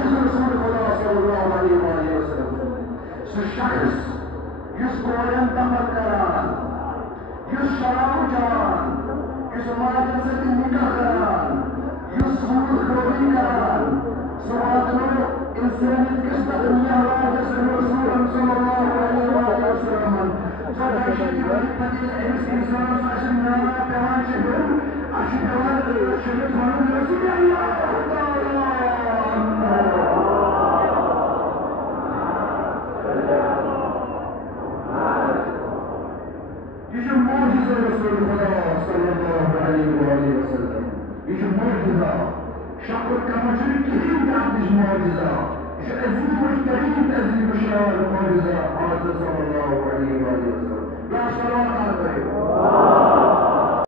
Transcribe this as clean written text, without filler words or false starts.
मोजिज़ रसूल खुदा सल्लल्लाहु अलैहि वसल्लम सो शख्स युस कोरन तमल करान युस शराब जान युस माजन से निकाह करान युस सूद खोरी करान सवादनो इंसानियत किस दुनिया वाले रसूल सल्लल्लाहु अलैहि वसल्लम फदाशी वली इंसान साशन नामा पेवान शहर अशुभान शहर खान रसूल अल्लाह ये जो मौजूदा रसूल खुदा सल्लल्लाहु अलैहि वसल्लम ये जो मौजूदा शक्ल का मजरी किसी दादिश मौजूदा ये अजीम तरीन अजीम शान मौजूदा हज़रत सल्लल्लाहु अलैहि वसल्लम या सलाम अलैहि